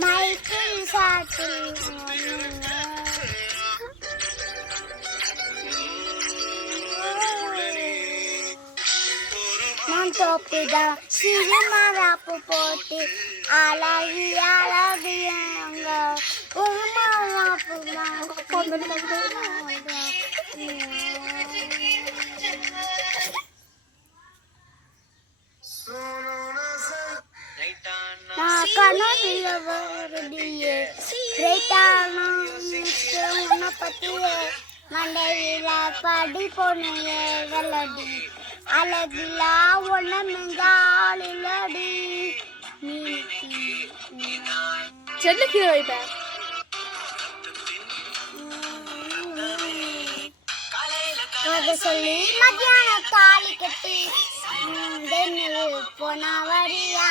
மைக்கில் சாட்டில் நான் தோப்புதான் சிறு மராப்பு போட்டு அழகி அழகியாங்க ஒரு மராப்பு நான் கனவுல வருடியே உன்னை பத்தியே மண்டையில படி பொண்ணைய வெள்ளடி அழகிலா ஒன்ன மெங்காலிலடி செல்லுக்கு வைப்பேன் அதை சொல்லி மத்தியானம் தாலி கட்டி போன வரியா